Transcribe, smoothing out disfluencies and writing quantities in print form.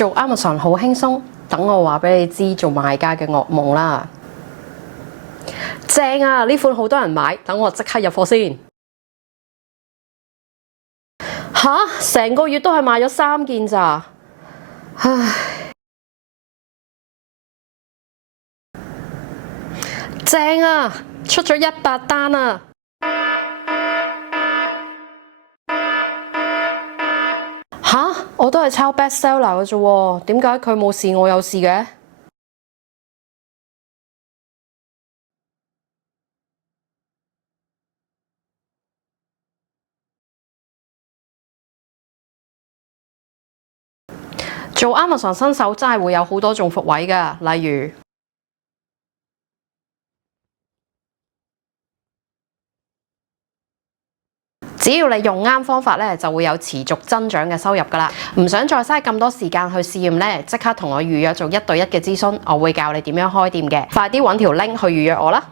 做 Amazon 好輕鬆，等我話俾你知做賣家嘅噩夢啦。正啊！呢款好多人買，等我即刻入貨先。吓，成個月都係賣咗3件咋？唉，正啊！出咗100單啊！吓，我都係抄 bestseller 嘅啫喎，點解佢冇事我有事嘅？做 Amazon 新手真係會有好多中伏位㗎，例如只要你用啱方法咧，就會有持續增長嘅收入㗎啦。唔想再嘥咁多時間去試驗咧，即刻同我預約做1對1嘅諮詢，我會教你點樣開店嘅。快啲揾條 link 去預約我啦！